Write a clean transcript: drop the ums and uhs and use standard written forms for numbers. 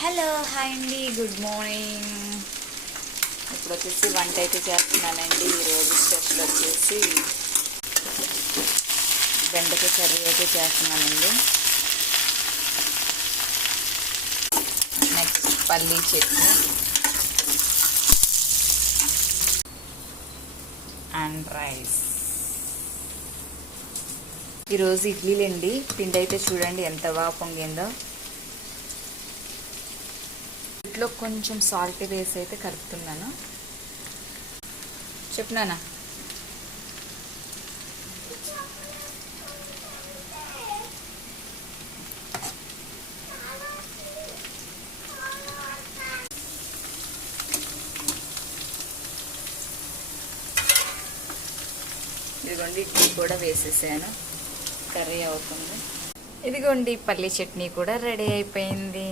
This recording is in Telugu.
హలో హాయ్ అండి, గుడ్ మార్నింగ్. ఇప్పుడు వచ్చేసి వంట అయితే చేస్తున్నానండి. ఈరోజు స్పెషల్ వచ్చేసి బెండకాయ కర్రీ అయితే చేస్తున్నానండి. నెక్స్ట్ పల్లీ చట్నీ అండ్ రైస్. ఈరోజు ఇడ్లీలండి. పిండి అయితే చూడండి ఎంత బాగా పొంగిందో. ఇంట్లో కొంచెం సాల్ట్ వేసి అయితే కలుపుతున్నాను. చెప్పినానా? ఇదిగోండి ఇడ్లీ కూడా వేసేసాను, కర్రీ అవుతుంది. ఇదిగోండి పల్లీ చట్నీ కూడా రెడీ అయిపోయింది.